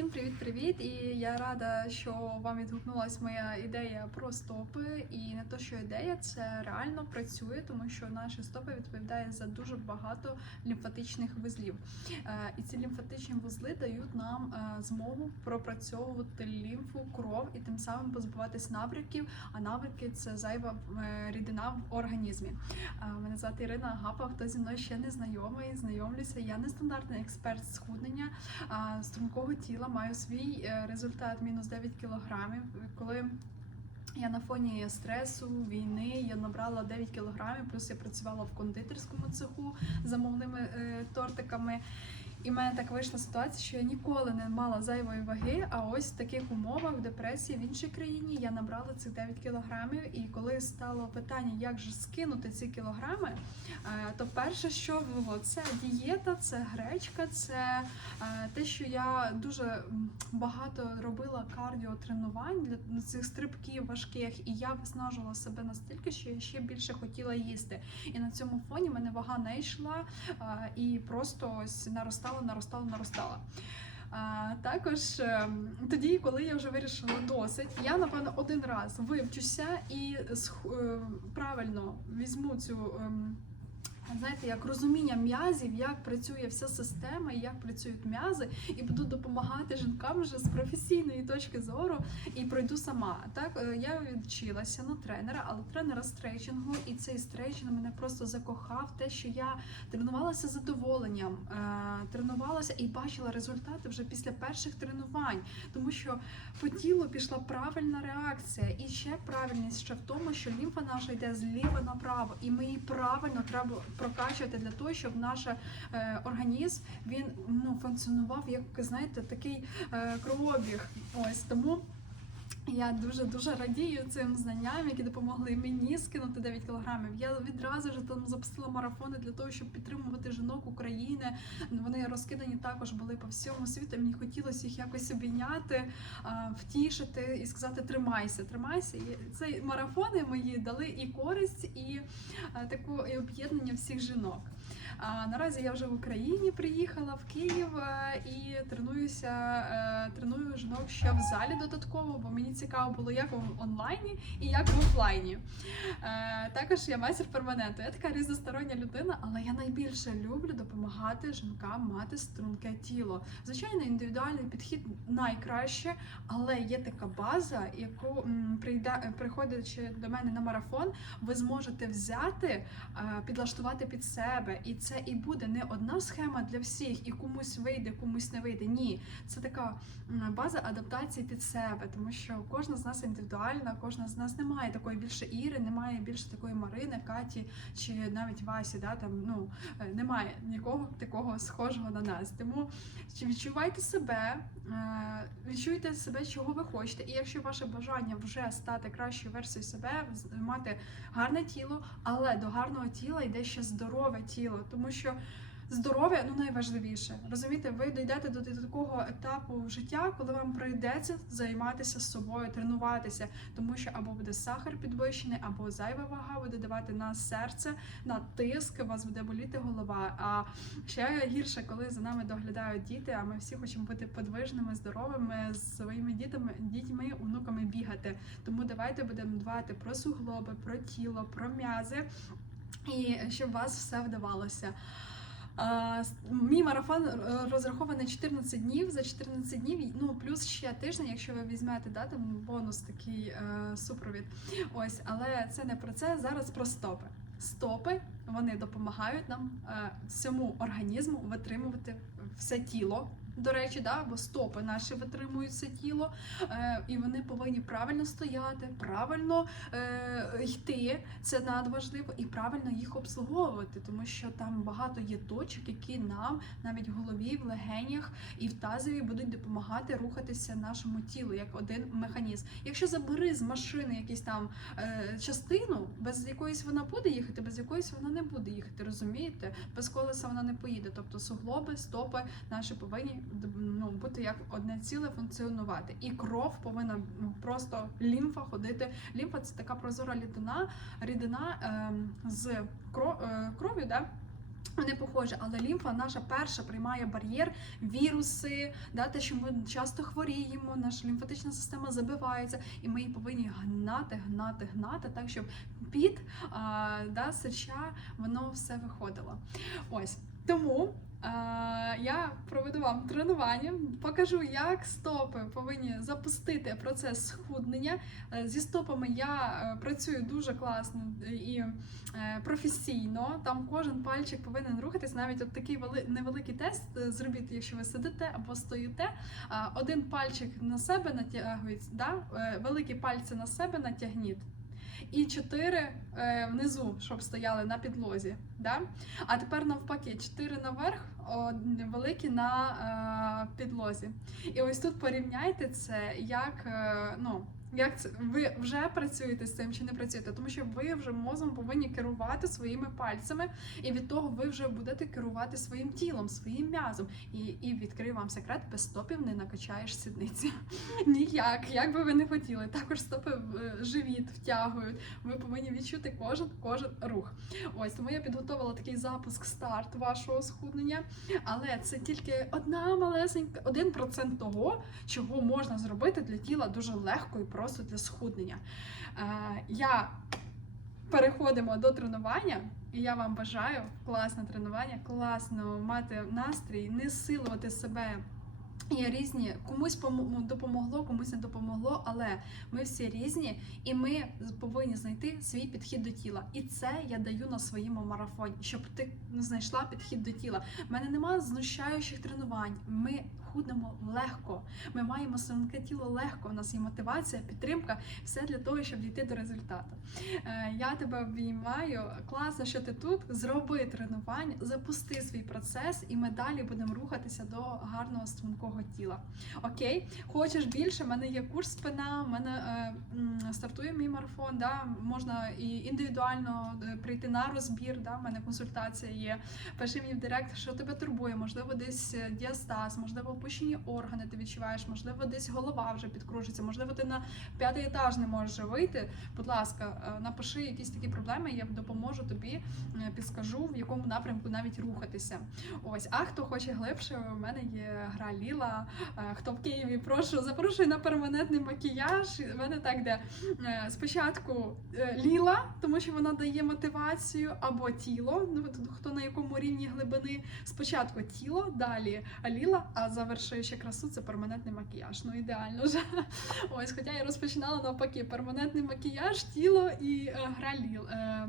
Всім привіт-привіт! І я рада, що вам відгукнулася моя ідея про стопи. І не то, що ідея, це реально працює, тому що наші стопи відповідають за дуже багато лімфатичних вузлів. Е, І ці лімфатичні вузли дають нам е, змогу пропрацьовувати лімфу, кров і тим самим позбуватись набряків. А набряки це зайва е, рідина в організмі. Мене звати Ірина Агапа. Хто зі мною ще не знайомий, знайомлюся. Я нестандартний експерт схуднення стрункого тіла. Маю свій е, результат мінус 9 кілограмів. Коли я на фоні стресу, війни, я набрала 9 кілограмів, плюс я працювала в кондитерському цеху замовними е, тортиками. І в мене так вийшла ситуація, що я ніколи не мала зайвої ваги. А ось в таких умовах, в депресії в іншій країні, я набрала цих 9 кілограмів. І коли стало питання, як же скинути ці кілограми, е, то перше, що було, це дієта, це гречка, це е, те, що я дуже багато робила кардіотренувань для цих стрибків важких, і я виснажувала себе настільки, що я ще більше хотіла їсти. І на цьому фоні мене вага не йшла е, і просто ось наростала, наростала, наростала. А, також ем, тоді, коли я вже вирішила досить, я напевно один раз вивчуся і е, правильно візьму цю. Знаєте, як розуміння м'язів, як працює вся система, і як працюють м'язи, і буду допомагати жінкам вже з професійної точки зору і пройду сама. Так е, я відчилася на тренера, але тренера стрейчингу, і цей стрейчинг мене просто закохав. Те, що я тренувалася з задоволенням, е, тренувалася і бачила результати вже після перших тренувань, тому що по тілу пішла правильна реакція, і ще правильність ще в тому, що лімфа наша йде зліва направо, і ми її правильно треба прокачувати для того, щоб наш е, організм він ну функціонував як знаєте, такий е, кровообіг. Ось тому. Я дуже дуже радію цим знанням, які допомогли мені скинути 9 кілограмів. Я відразу ж там запустила марафони для того, щоб підтримувати жінок України. Вони розкидані також були по всьому світу. Мені хотілося їх якось обійняти, втішити і сказати Тримайся, тримайся. І цей марафони мої дали і користь, і таку і об'єднання всіх жінок. Наразі я вже в Україні приїхала в Київ е, і тренуюся, е, треную жінок ще в залі додатково, бо мені цікаво було як в онлайні і як в офлайні. Е, Також я майстер перманенту. Я така різностороння людина, але я найбільше люблю допомагати жінкам мати струнке тіло. Звичайно, індивідуальний підхід найкраще, але є така база, яку прийде, приходячи до мене на марафон, ви зможете взяти, е, підлаштувати під себе. І це і буде не одна схема для всіх, і комусь вийде, комусь не вийде. Ні, це така база адаптації під себе, тому що кожна з нас індивідуальна, кожна з нас не має такої більше Іри, немає більше такої Марини, Каті чи навіть Васі. Да, там, ну, е, немає нікого такого схожого на нас. Тому відчувайте себе, е, відчуйте себе, чого ви хочете. І якщо ваше бажання вже стати кращою версією себе, мати гарне тіло, але до гарного тіла йде ще здорове тіло, тому що. Здоров'я ну найважливіше. Розумієте, ви дійдете до такого етапу життя, коли вам прийдеться займатися собою, тренуватися, тому що або буде сахар підвищений, або зайва вага буде давати на серце, на тиск, у вас буде боліти голова. А ще гірше, коли за нами доглядають діти. А ми всі хочемо бути подвижними, здоровими з своїми дітьми, дітьми, онуками бігати. Тому давайте будемо дбати про суглоби, про тіло, про м'язи, і щоб вас все вдавалося. Мій марафон е, розрахований 14 днів. За 14 днів, ну плюс ще тиждень, якщо ви візьмете да, там бонус такий е, супровід. Ось, але це не про це. Зараз про стопи. Стопи вони допомагають нам е, всьому організму витримувати все тіло. До речі, да, бо стопи наші витримують все тіло, е, і вони повинні правильно стояти, правильно е, йти. Це надважливо, і правильно їх обслуговувати, тому що там багато є точок, які нам навіть в голові, в легенях і в тазові будуть допомагати рухатися нашому тілу як один механізм. Якщо забери з машини якісь там е, частину, без якоїсь вона буде їхати, без якоїсь вона не буде їхати. Розумієте? Без колеса вона не поїде. Тобто суглоби, стопи наші повинні ну, бути як одне ціле функціонувати. І кров повинна ну, просто лімфа ходити. Лімфа це така прозора рідина, рідина ем, з е, кров'ю, да? Вони похожі, але лімфа наша перша приймає бар'єр, віруси, да, те, що ми часто хворіємо, наша лімфатична система забивається, і ми її повинні гнати, гнати, гнати, так щоб під а, да, сеча воно все виходило. Ось тому. Е, Я проведу вам тренування, покажу, як стопи повинні запустити процес схуднення. Е, Зі стопами я е, працюю дуже класно і професійно. Там кожен пальчик повинен рухатись. Навіть от такий вели- невеликий тест зробіть, якщо ви сидите або стоїте. Один пальчик на себе натягується, да? великі пальці на себе натягніть. І чотири е, внизу, щоб стояли на підлозі. Да? А тепер навпаки, чотири наверх, о, великі на е, підлозі. І ось тут порівняйте це, як е, ну. Як це ви вже працюєте з цим чи не працюєте? Тому що ви вже мозом повинні керувати своїми пальцями, і від того ви вже будете керувати своїм тілом, своїм м'язом. І, і відкрию вам секрет, без стопів не накачаєш сідниці. Ніяк, як би ви не хотіли. Також стопи е, живіт втягують. Ви повинні відчути кожен кожен рух. Ось тому я підготувала такий запуск старт вашого схуднення. Але це тільки одна малесенька, один процент того, чого можна зробити для тіла дуже легко і просто для схуднення. Е, я переходимо до тренування, і я вам бажаю класне тренування, класно мати настрій, не силувати себе. Є різні, комусь допомогло, комусь не допомогло, але ми всі різні, і ми повинні знайти свій підхід до тіла. І це я даю на своєму марафоні, щоб ти знайшла підхід до тіла. У мене немає знущаючих тренувань. Ми худнемо легко. Ми маємо силинке тіло легко. У нас є мотивація, підтримка, все для того, щоб дійти до результату. Е, Я тебе обіймаю. Класно, що ти тут. Зроби тренування, запусти свій процес, і ми далі будемо рухатися до гарного стрункого тіла. Окей, хочеш більше? У мене є курс спина. У мене е, стартує мій марафон. Да? Можна і індивідуально е, прийти на розбір. Да? У мене консультація є. Пиши мені в директ, що тебе турбує. Можливо, десь е, діастаз, можливо, опущені органи ти відчуваєш, можливо, десь голова вже підкружиться, можливо, ти на п'ятий етаж не можеш вийти. Будь ласка, е, напиши якісь такі проблеми, я допоможу тобі, підскажу, в якому напрямку навіть рухатися. Ось, а хто хоче глибше, у мене є гра Ліла. Хто в Києві, прошу, запрошую на перманентний макіяж. У мене так, де спочатку е, Ліла, тому що вона дає мотивацію, або тіло. Ну хто на якому рівні глибини. Спочатку тіло, далі Ліла, а завершуючи красу це перманентний макіяж. Ну ідеально вже. Ось, хоча я розпочинала навпаки перманентний макіяж, тіло і е, гра Ліл. Е,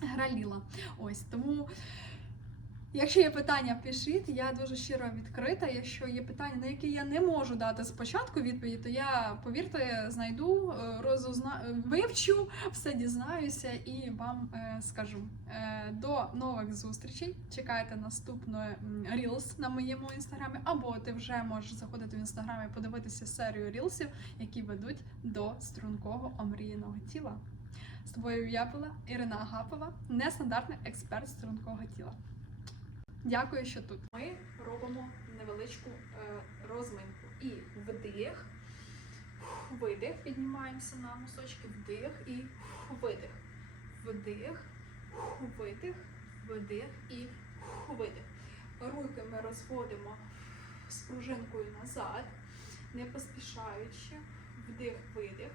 гра Ліла. Ось тому. Якщо є питання, пишіть. Я дуже щиро відкрита. Якщо є питання, на які я не можу дати спочатку відповідь, то я повірте, знайду, е, розузна... вивчу, все дізнаюся і вам е, скажу. Е, до нових зустрічей. Чекайте наступної Reels на моєму інстаграмі, або ти вже можеш заходити в інстаграм і подивитися серію рілсів, які ведуть до стрункого омріяного тіла. З тобою я була Ірина Агапова, нестандартний експерт стрункого тіла. Дякую, що тут. Ми робимо невеличку е, розминку. І вдих, видих, піднімаємося на носочки, вдих і видих. Вдих, видих, вдих і видих. Руки ми розводимо з пружинкою назад, не поспішаючи. Вдих, видих.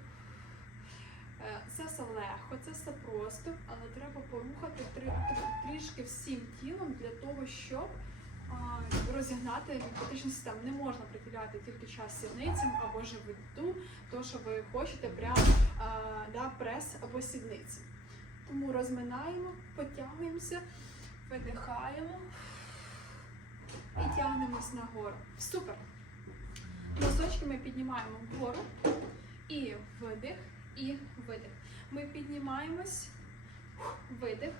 Е, Це все легко, це все просто, але треба порухати трішки всім тілом для того, щоб розігнати лімфатичну систему. Не можна приділяти тільки час сідницям або животу, то що ви хочете прям да, прес або сідниці. Тому розминаємо, потягуємося, видихаємо і тягнемось нагору. Супер! Носочки ми піднімаємо вгору і видих і видих. Ми піднімаємось, видих,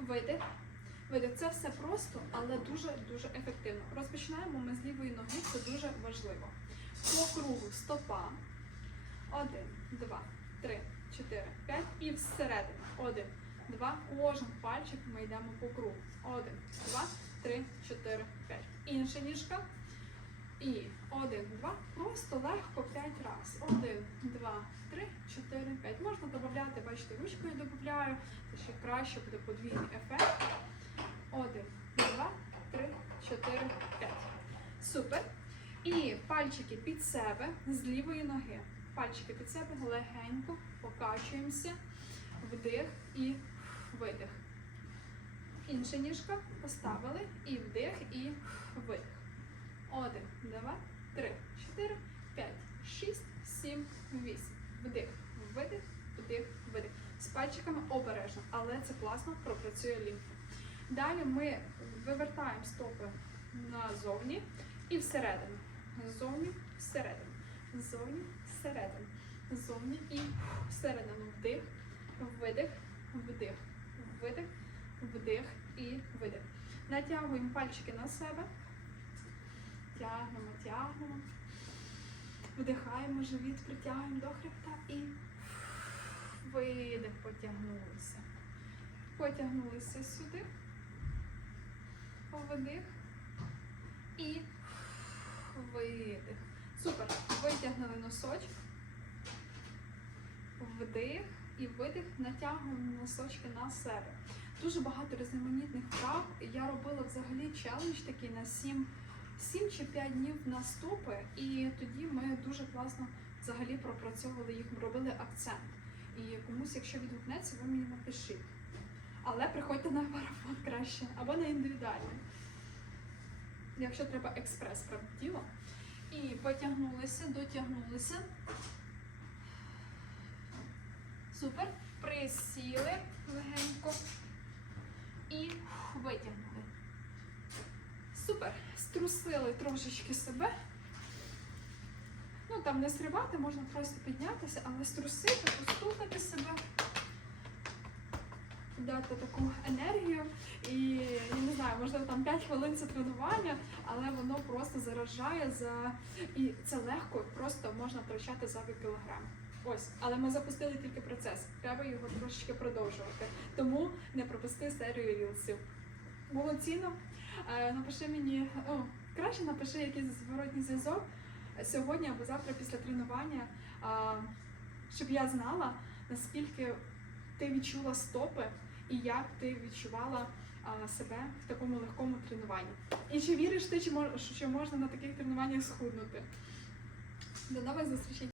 видих, видих. Це все просто, але дуже-дуже ефективно. Розпочинаємо ми з лівої ноги, це дуже важливо. По кругу стопа. Один, два, три, чотири, п'ять. І всередину. Один, два. Кожен пальчик ми йдемо по кругу. Один, два, три, чотири, п'ять. Інша ніжка. І один, два. Просто легко п'ять раз. Один, два, три, чотири, п'ять. Можна додати, бачите, ручкою додаю, це ще краще буде подвійний ефект. Один, два, три, чотири, п'ять. Супер. І пальчики під себе з лівої ноги. Пальчики під себе легенько покачуємося. Вдих і видих. Інша ніжка поставили і вдих. Один, два, три, чотири, п'ять, шість, сім, вісім. Вдих, видих, вдих, видих. З пальчиками обережно, але це класно пропрацює лімфу. Далі ми вивертаємо стопи назовні і всередину. Ззовні, всередину. Ззовні, всередину. Ззовні і всередину. Вдих, видих, вдих, видих, вдих і видих. Натягуємо пальчики на себе. Тягнемо, тягнемо. Вдихаємо живіт, притягуємо до хребта і видих, потягнулися. Потягнулися сюди. Вдих і видих. Супер. Витягнули носочок. Вдих і видих. Натягуємо носочки на себе. Дуже багато різноманітних вправ. Я робила взагалі челендж такий на 7, 7 чи 5 днів на стопи, і тоді ми дуже класно взагалі пропрацьовували їх, робили акцент. І комусь, якщо відгукнеться, ви мені напишіть. Але приходьте на марафон краще або на індивідуальний. Якщо треба експрес прям тіло. І потягнулися, дотягнулися. Супер. Присіли легенько і витягнули. Супер. Струсили трошечки себе. Ну там не стрибати, можна просто піднятися, але струсити, постукати себе, дати таку енергію. І я не знаю, можливо, там 5 хвилин це тренування, але воно просто заражає за і це легко, просто можна втрачати зайвий кілограм. Ось, але ми запустили тільки процес. Треба його трошечки продовжувати. Тому не пропусти серію рілсів. Було цінно. Е, Напиши мені, о, краще напиши якийсь зворотній зв'язок сьогодні або завтра після тренування, щоб я знала, наскільки ти відчула стопи і як ти відчувала себе в такому легкому тренуванні. І чи віриш ти, що можна на таких тренуваннях схуднути? До нових зустрічей!